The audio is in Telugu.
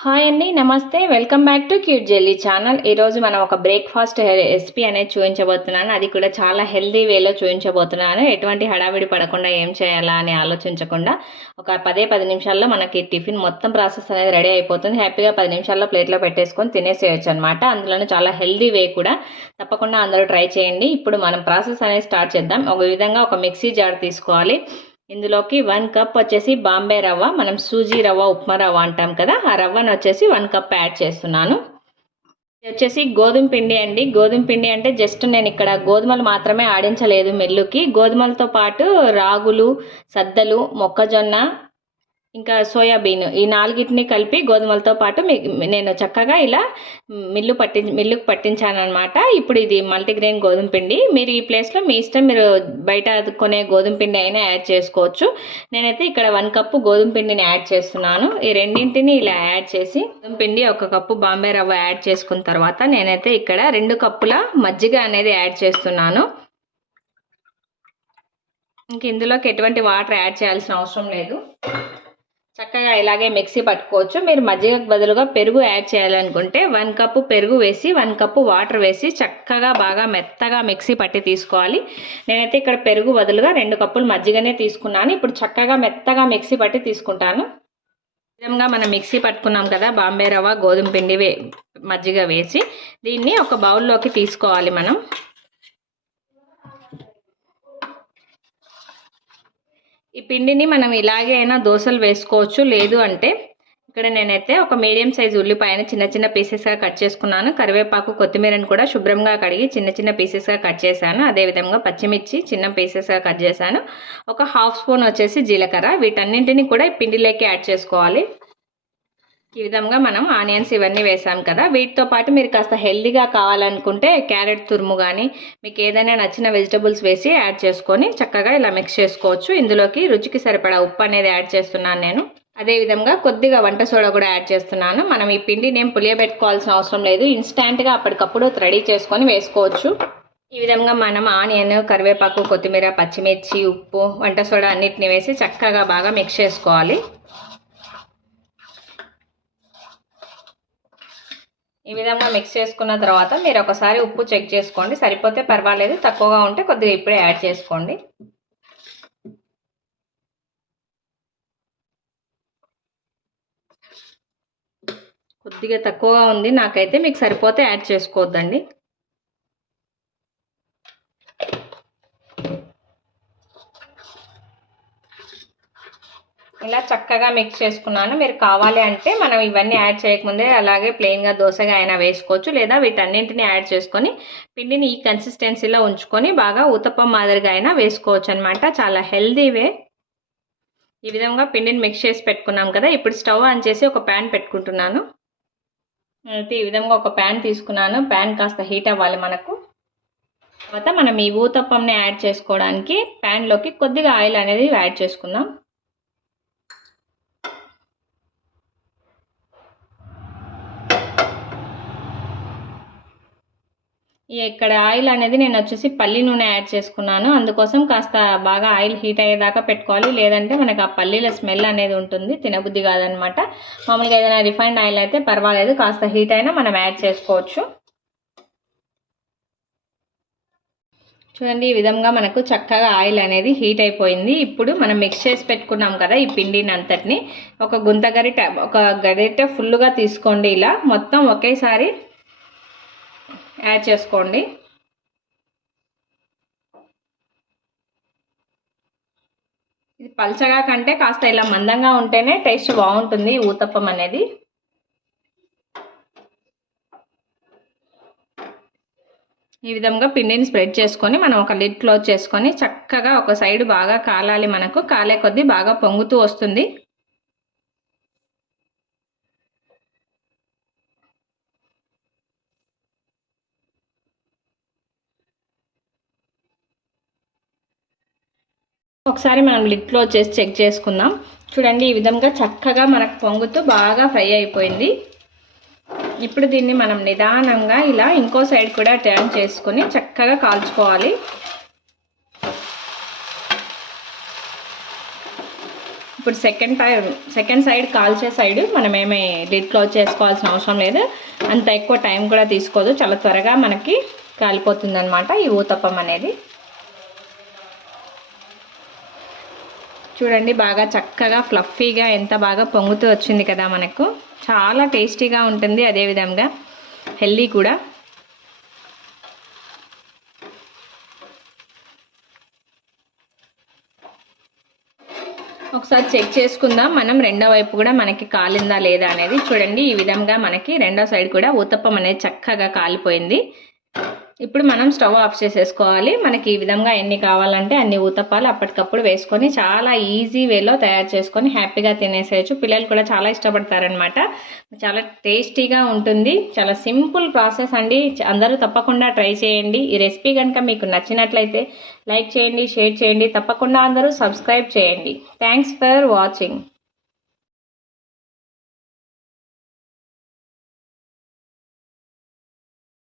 హాయ్ అండి, నమస్తే. Welcome back to cute jelly channel. ఈరోజు మనం ఒక బ్రేక్ఫాస్ట్ రెసిపీ అనేది చూపించబోతున్నాను. అది కూడా చాలా హెల్దీ వేలో చూపించబోతున్నాను. ఎటువంటి హడావిడి పడకుండా ఏం చేయాలా అని ఆలోచించకుండా ఒక 10 నిమిషాల్లో మనకి టిఫిన్ మొత్తం ప్రాసెస్ అనేది రెడీ అయిపోతుంది. హ్యాపీగా 10 నిమిషాల్లో ప్లేట్లో పెట్టేసుకొని తినేసేయచ్చు అనమాట. అందులోనే చాలా హెల్దీ వే కూడా. తప్పకుండా అందరూ ట్రై చేయండి. ఇప్పుడు మనం ప్రాసెస్ అనేది స్టార్ట్ చేద్దాం. ఒక విధంగా ఒక మిక్సీ జార్ తీసుకోవాలి. ఇందులోకి 1 కప్ వచ్చేసి బాంబే రవ్వ, మనం సూజీ రవ్వ, ఉప్మా రవ్వ అంటాం కదా, ఆ రవ్వను వచ్చేసి 1 కప్ యాడ్ చేస్తున్నాను. ఇది వచ్చేసి గోధుమ పిండి అండి. గోధుమ పిండి అంటే జస్ట్ నేను ఇక్కడ గోధుమలు మాత్రమే ఆడించలేదు మిల్లుకి. గోధుమలతో పాటు రాగులు, సద్దలు, మొక్కజొన్న, ఇంకా సోయాబీన్, ఈ 4టిని కలిపి గోధుమలతో పాటు నేను చక్కగా ఇలా మిల్లుకు పట్టించాను అనమాట. ఇప్పుడు ఇది మల్టీగ్రెయిన్ గోధుమ పిండి. మీరు ఈ ప్లేస్లో మీ ఇష్టం, మీరు బయట కొనే గోధుమ పిండి అయినా యాడ్ చేసుకోవచ్చు. నేనైతే ఇక్కడ 1 కప్పు గోధుమ పిండిని యాడ్ చేస్తున్నాను. ఈ రెండింటిని ఇలా యాడ్ చేసి, గోధుమ పిండి 1 కప్పు బాంబే రవ్వ యాడ్ చేసుకున్న తర్వాత నేనైతే ఇక్కడ 2 కప్పుల మజ్జిగ అనేది యాడ్ చేస్తున్నాను. ఇంక ఇందులోకి ఎటువంటి వాటర్ యాడ్ చేయాల్సిన అవసరం లేదు. చక్కగా ఇలాగే మిక్సీ పట్టుకోవచ్చు. మీరు మజ్జిగకు బదులుగా పెరుగు యాడ్ చేయాలనుకుంటే 1 కప్పు పెరుగు వేసి 1 కప్పు వాటర్ వేసి చక్కగా బాగా మెత్తగా మిక్సీ పట్టి తీసుకోవాలి. నేనైతే ఇక్కడ పెరుగు బదులుగా 2 కప్పులు మజ్జిగనే తీసుకున్నాను. ఇప్పుడు చక్కగా మెత్తగా మిక్సీ పట్టి తీసుకుంటాను. ఈ విధంగా మనం మిక్సీ పట్టుకున్నాం కదా, బాంబే రవ్వ, గోధుమ పిండి, మజ్జిగ వేసి దీన్ని ఒక బౌల్లోకి తీసుకోవాలి మనం. ఈ పిండిని మనం ఇలాగే అయినా దోశలు వేసుకోవచ్చు. లేదు అంటే ఇక్కడ నేనైతే ఒక మీడియం సైజు ఉల్లిపాయను చిన్న చిన్న పీసెస్గా కట్ చేసుకున్నాను. కరివేపాకు, కొత్తిమీరను కూడా శుభ్రంగా కడిగి చిన్న చిన్న పీసెస్గా కట్ చేశాను. అదేవిధంగా పచ్చిమిర్చి చిన్న పీసెస్గా కట్ చేశాను. ఒక 1/2 స్పూన్ వచ్చేసి జీలకర్ర. వీటన్నింటినీ కూడా పిండిలోకి యాడ్ చేసుకోవాలి. ఈ విధంగా మనం ఆనియన్స్ ఇవన్నీ వేసాం కదా, వీటితో పాటు మీరు కాస్త హెల్దీగా కావాలనుకుంటే క్యారెట్ తురుము కానీ మీకు ఏదైనా నచ్చిన వెజిటబుల్స్ వేసి యాడ్ చేసుకొని చక్కగా ఇలా మిక్స్ చేసుకోవచ్చు. ఇందులోకి రుచికి సరిపడా ఉప్పు అనేది యాడ్ చేస్తున్నాను నేను. అదేవిధంగా కొద్దిగా వంట సోడా కూడా యాడ్ చేస్తున్నాను. మనం ఈ పిండిని ఏం పులియబెట్టుకోవాల్సిన అవసరం లేదు. ఇన్స్టాంట్గా అప్పటికప్పుడు రెడీ చేసుకొని వేసుకోవచ్చు. ఈ విధంగా మనం ఆనియన్, కరివేపాకు, కొత్తిమీర, పచ్చిమిర్చి, ఉప్పు, వంట సోడా అన్నిటిని వేసి చక్కగా బాగా మిక్స్ చేసుకోవాలి. ఈ విధంగా మిక్స్ చేసుకున్న తర్వాత మీరు ఒకసారి ఉప్పు చెక్ చేసుకోండి. సరిపోతే పర్వాలేదు, తక్కువగా ఉంటే కొద్దిగా ఇప్పుడే యాడ్ చేసుకోండి. కొద్దిగా తక్కువగా ఉంది నాకైతే, మీకు సరిపోతే యాడ్ చేసుకోవద్దండి. ఇలా చక్కగా మిక్స్ చేసుకున్నాను. మీరు కావాలి అంటే మనం ఇవన్నీ యాడ్ చేయకముందే అలాగే ప్లెయిన్గా దోశగా అయినా వేసుకోవచ్చు. లేదా వీటన్నింటిని యాడ్ చేసుకొని పిండిని ఈ కన్సిస్టెన్సీలో ఉంచుకొని బాగా ఊతప్పం మాదిరిగా అయినా వేసుకోవచ్చు అనమాట. చాలా హెల్దీ వే. ఈ విధంగా పిండిని మిక్స్ చేసి పెట్టుకున్నాం కదా, ఇప్పుడు స్టవ్ ఆన్ చేసి ఒక ప్యాన్ పెట్టుకుంటున్నాను. అయితే ఈ విధంగా ఒక ప్యాన్ తీసుకున్నాను. ప్యాన్ కాస్త హీట్ అవ్వాలి మనకు. తర్వాత మనం ఈ ఊతప్పంని యాడ్ చేసుకోవడానికి ప్యాన్లోకి కొద్దిగా ఆయిల్ అనేది యాడ్ చేసుకుందాం. ఇక్కడ ఆయిల్ అనేది నేను వచ్చేసి పల్లి నూనె యాడ్ చేసుకున్నాను. అందుకోసం కాస్త బాగా ఆయిల్ హీట్ అయ్యేదాకా పెట్టుకోవాలి. లేదంటే మనకు ఆ పల్లీల స్మెల్ అనేది ఉంటుంది, తినబుద్ధి కాదనమాట. మామూలుగా ఏదైనా రిఫైండ్ ఆయిల్ అయితే పర్వాలేదు, కాస్త హీట్ అయినా మనం యాడ్ చేసుకోవచ్చు. చూడండి, ఈ విధంగా మనకు చక్కగా ఆయిల్ అనేది హీట్ అయిపోయింది. ఇప్పుడు మనం మిక్స్ చేసి పెట్టుకున్నాం కదా ఈ పిండిని అంతటిని ఒక గరిట ఫుల్గా తీసుకోండి. ఇలా మొత్తం ఒకేసారి యాడ్ చేసుకోండి. ఇది పల్చగా కంటే కాస్త ఇలా మందంగా ఉంటేనే టేస్ట్ బాగుంటుంది ఊతప్పం అనేది. ఈ విధంగా పిండిని స్ప్రెడ్ చేసుకొని మనం ఒక లిడ్ క్లోజ్ చేసుకొని చక్కగా ఒక సైడ్ బాగా కాలాలి. మనకు కాలే కొద్దీ బాగా పొంగుతూ వస్తుంది. ఒకసారి మనం లిడ్ క్లోజ్ చేసి చెక్ చేసుకుందాం. చూడండి, ఈ విధంగా చక్కగా మనకు పొంగుతూ బాగా ఫ్రై అయిపోయింది. ఇప్పుడు దీన్ని మనం నిదానంగా ఇలా ఇంకో సైడ్ కూడా టర్న్ చేసుకొని చక్కగా కాల్చుకోవాలి. ఇప్పుడు సెకండ్ సైడ్ కాల్చే సైడ్ మనం ఏమీ లిడ్ క్లోజ్ చేసుకోవాల్సిన అవసరం లేదు. అంత ఎక్కువ టైం కూడా తీసుకోదు, చాలా త్వరగా మనకి కాలిపోతుంది అనమాట ఈ ఊతప్పం అనేది. చూడండి బాగా చక్కగా ఫ్లఫీగా ఎంత బాగా పొంగుతూ వచ్చింది కదా మనకు. చాలా టేస్టీగా ఉంటుంది, అదేవిధంగా హెల్దీ కూడా. ఒకసారి చెక్ చేసుకుందాం మనం రెండో వైపు కూడా మనకి కాలిందా లేదా అనేది. చూడండి ఈ విధంగా మనకి రెండో సైడ్ కూడా ఊతప్పం అనేది చక్కగా కాలిపోయింది. ఇప్పుడు మనం స్టవ్ ఆఫ్ చేసేసుకోవాలి. మనకి ఈ విధంగా ఎన్ని కావాలంటే అన్ని ఊతప్పాలు అప్పటికప్పుడు వేసుకొని చాలా ఈజీ వేలో తయారు చేసుకొని హ్యాపీగా తినేసేయచ్చు. పిల్లలు కూడా చాలా ఇష్టపడతారనమాట. చాలా టేస్టీగా ఉంటుంది. చాలా సింపుల్ ప్రాసెస్ అండి. అందరూ తప్పకుండా ట్రై చేయండి. ఈ రెసిపీ కనుక మీకు నచ్చినట్లయితే లైక్ చేయండి, షేర్ చేయండి, తప్పకుండా అందరూ సబ్స్క్రైబ్ చేయండి. Thanks for watching.